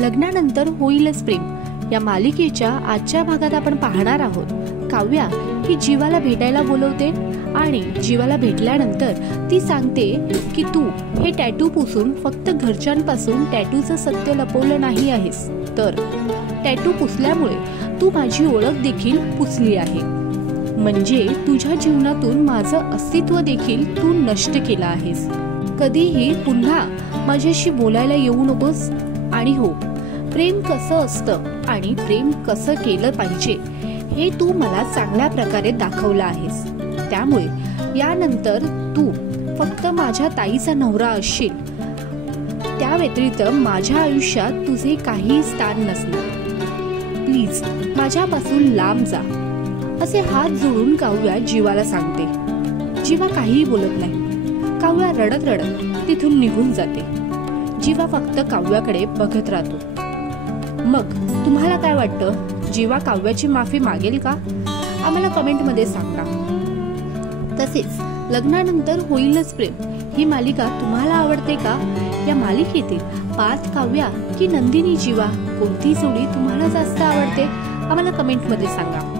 लग्नानंतर होईलच प्रेम या मालिकेच्या आजच्या भागात आपण पाहणार आहोत काव्या ही जीवाला भेटायला बोलवते आणि जीवाला भेटल्यानंतर ती सांगते की तू हे टॅटू पुसून फक्त घरच्यांपासून टॅटूचं सत्य लपवलं नाही आहेस, तर टॅटू पुसल्यामुळे तू माझी ओळख देखील पुसली आहे, म्हणजे तुझ्या जीवनातून माझं अस्तित्व देखील तू नष्ट केलं आहेस। कधीही पुन्हा माझ्याशी बोलायला येऊ नकोस। आणि हो, प्रेम कसं असतं आणि प्रेम कसं केलं पाहिजे हे तू मला चांगल्या प्रकारे दाखवलं आहेस, त्यामुळे यानंतर तू फक्त माझ्या ताईचा नवरा असशील, त्या व्यतिरिक्त माझ्या आयुष्यात तुझे काही स्थान नसणार। प्लीज माझ्यापासून लांब जा, असे हात जोडून काव्या जीवाला सांगते। जीवा काहीही बोलत नाही। काव्या रडत रडत तिथून निघून जाते। जीवा फक्त काव्याकडे बघत राहतो। मग तुम्हाला काय वाटतं, जीवा काव्याची माफी मागेल का? आम्हाला कमेंट मध्ये सांगा। तसेच लग्नानंतर होईलच प्रेम ही मालिका तुम्हाला आवडते का? या मालिकेतील पार्थ काव्या की नंदिनी जीवा कोणती जोडी तुम्हाला जास्त आवडते? आम्हाला कमेंट मध्ये सांगा।